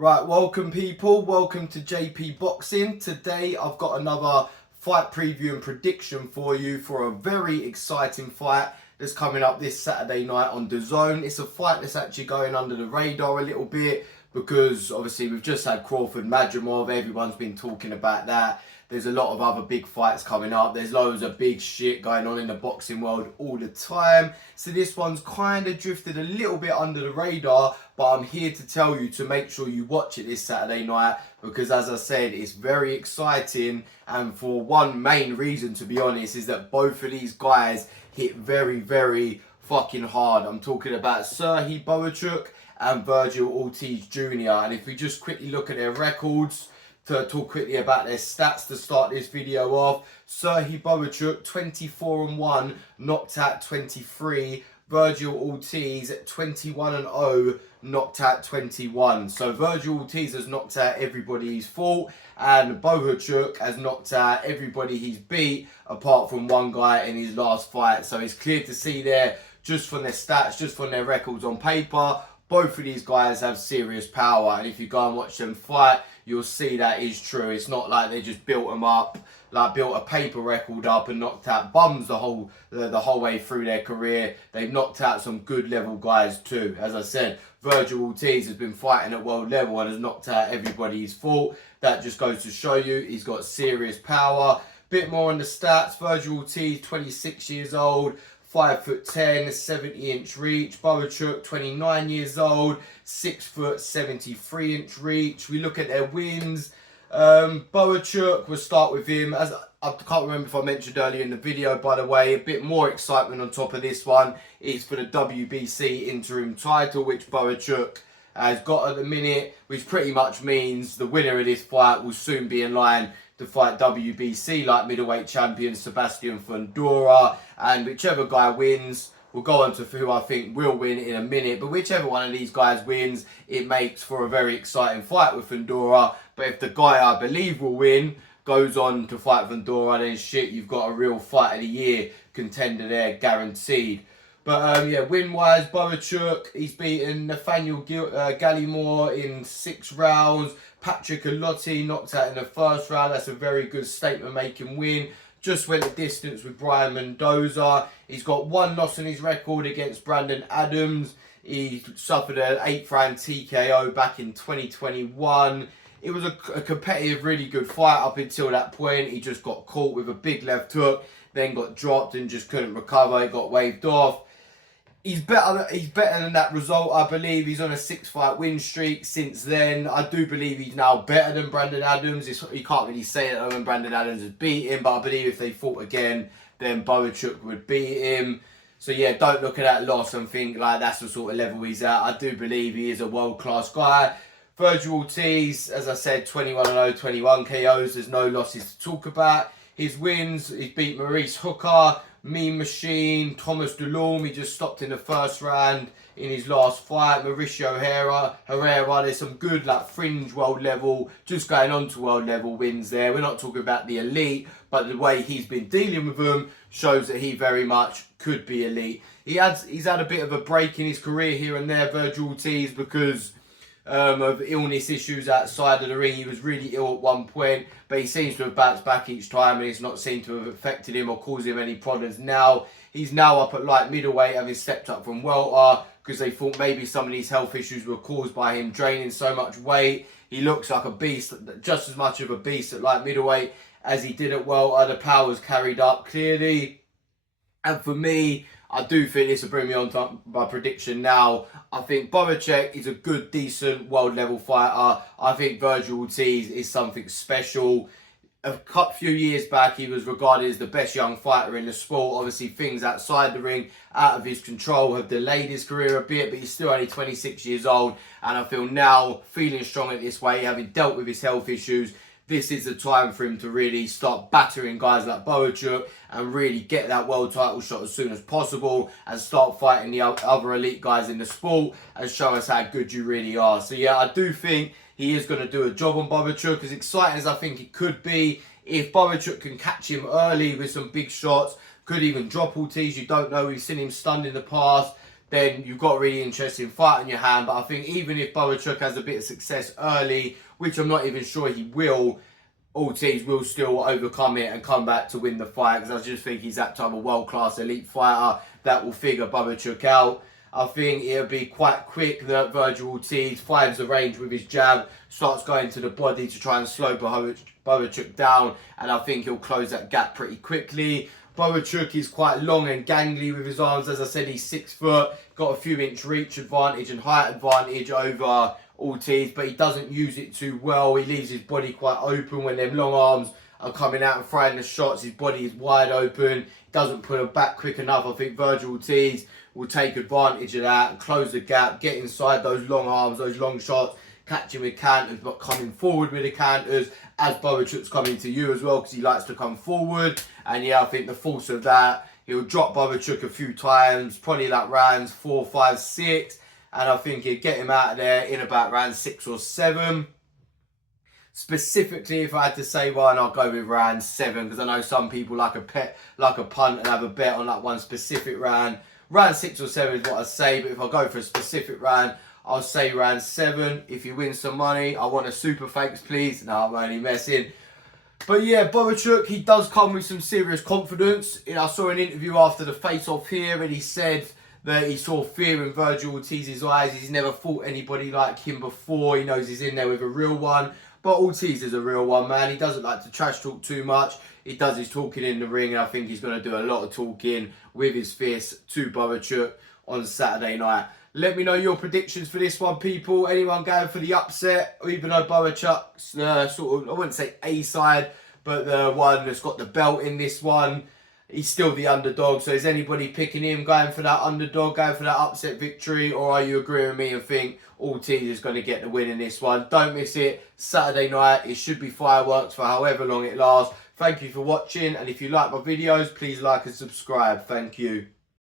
Right, welcome people, welcome to JP Boxing. Today I've got another fight preview and prediction for you for a very exciting fight that's coming up this Saturday night on DAZN. It's a fight that's actually going under the radar a little bit because obviously we've just had Crawford Madrimov, everyone's been talking about that. There's a lot of other big fights coming up. There's loads of big shit going on in the boxing world all the time. So this one's kind of drifted a little bit under the radar, but I'm here to tell you to make sure you watch it this Saturday night because, as I said, it's very exciting. And for one main reason, to be honest, is that both of these guys hit very, very fucking hard. I'm talking about Serhii Bohachuk and Vergil Ortiz Jr. And if we just quickly look at their records, to talk quickly about their stats to start this video off. Serhii Bohachuk 24-1, knocked out 23. Vergil Ortiz 21-0, knocked out 21. So Vergil Ortiz has knocked out everybody he's fought, and Bohachuk has knocked out everybody he's beat, apart from one guy in his last fight. So it's clear to see there, just from their stats, just from their records on paper, both of these guys have serious power. And if you go and watch them fight, you'll see that is true. It's not like they just built them up, like built a paper record up and knocked out bums the whole way through their career. They've knocked out some good level guys too. As I said, Vergil Ortiz has been fighting at world level and has knocked out everybody he's fought. That just goes to show you he's got serious power. Bit more on the stats. Vergil Ortiz, 26 years old. 5'10", 70-inch reach. Bohachuk, 29 years old, 6 foot, 73-inch reach. We look at their wins. Bohachuk, we'll start with him. As I can't remember if I mentioned earlier in the video, by the way, a bit more excitement on top of this one is for the WBC interim title, which Bohachuk has got at the minute, which pretty much means the winner of this fight will soon be in line to fight WBC light middleweight champion Sebastian Fundora, and whichever guy wins, we'll go on to who I think will win in a minute, but whichever one of these guys wins, it makes for a very exciting fight with Fundora. But if the guy I believe will win goes on to fight Fundora, then shit, you've got a real fight of the year contender there, guaranteed. But yeah, win-wise, Bohachuk, he's beaten Nathaniel Gallimore in 6 rounds. Patrick Alotti knocked out in the first round. That's a very good statement-making win. Just went the distance with Brian Mendoza. He's got 1 loss on his record against Brandon Adams. He suffered an 8th round TKO back in 2021. It was a competitive, really good fight up until that point. He just got caught with a big left hook, then got dropped and just couldn't recover. He got waved off. He's better than that result, I believe. He's on a 6-fight win streak since then. I do believe he's now better than Brandon Adams. You can't really say that when Brandon Adams has beat him, but I believe if they fought again, then Bohachuk would beat him. So yeah, don't look at that loss and think like that's the sort of level he's at. I do believe he is a world-class guy. Vergil Ortiz, as I said, 21-0, 21 KOs. There's no losses to talk about. His wins, he's beat Maurice Hooker, Mean Machine, Thomas Delorme. He just stopped in the first round in his last fight. Mauricio Herrera. There's some good like fringe world level, just going on to world level wins there. We're not talking about the elite, but the way he's been dealing with them shows that he very much could be elite. He's had a bit of a break in his career here and there, Vergil Ortiz, because of illness issues outside of the ring. He was really ill at one point, but he seems to have bounced back each time and it's not seemed to have affected him or caused him any problems now. He's now up at light middleweight, having stepped up from welter, because they thought maybe some of these health issues were caused by him draining so much weight. He looks like a beast, just as much of a beast at light middleweight as he did at welter. The power's carried up clearly. And for me, I do think this will bring me on to my prediction now. I think Bohachuk is a good, decent, world-level fighter. I think Vergil Ortiz is something special. A few years back, he was regarded as the best young fighter in the sport. Obviously, things outside the ring, out of his control, have delayed his career a bit, but he's still only 26 years old. And I feel now, feeling strong at this way, having dealt with his health issues, this is the time for him to really start battering guys like Bohachuk and really get that world title shot as soon as possible and start fighting the other elite guys in the sport and show us how good you really are. So yeah, I do think he is going to do a job on Bohachuk. As exciting as I think it could be, if Bohachuk can catch him early with some big shots, could even drop Ortiz, you don't know. We've seen him stunned in the past. then you've got a really interesting fight on your hand. But I think even if Bohachuk has a bit of success early, which I'm not even sure he will, Ortiz will still overcome it and come back to win the fight, because I just think he's that type of world-class elite fighter that will figure Bohachuk out. I think it'll be quite quick that Vergil Ortiz finds the range with his jab, starts going to the body to try and slow Bohachuk down, and I think he'll close that gap pretty quickly. Bohachuk is quite long and gangly with his arms. As I said, he's 6 foot, got a few inch reach advantage and height advantage over Ortiz, but he doesn't use it too well. He leaves his body quite open when them long arms are coming out and throwing the shots. His body is wide open, doesn't put him back quick enough. I think Vergil Ortiz will take advantage of that and close the gap, get inside those long arms, those long shots, catching with counters, but coming forward with the counters as Bohachuk's coming to you as well, because he likes to come forward. And yeah, I think the force of that, he'll drop Bohachuk a few times, probably like rounds 4, 5, 6. And I think he'll get him out of there in about round 6 or 7. Specifically, if I had to say one, I'll go with round 7, because I know some people like a punt and have a bet on that one specific round. Round 6 or 7 is what I say, but if I go for a specific round, I'll say round 7. If you win some money, I want a super thanks, please. No, I'm only messing. But yeah, Bohachuk, he does come with some serious confidence. I saw an interview after the face-off here, and he said that he saw fear in Vergil Ortiz's eyes. He's never fought anybody like him before. He knows he's in there with a real one. But Ortiz is a real one, man. He doesn't like to trash talk too much. He does his talking in the ring, and I think he's going to do a lot of talking with his fist to Bohachuk on Saturday night. Let me know your predictions for this one, people. Anyone going for the upset? Or even though Bohachuk's sort of, I wouldn't say A-side, but the one that's got the belt in this one, he's still the underdog. So is anybody picking him, going for that underdog, going for that upset victory? Or are you agreeing with me and think Ortiz is going to get the win in this one? Don't miss it. Saturday night. It should be fireworks for however long it lasts. Thank you for watching. And if you like my videos, please like and subscribe. Thank you.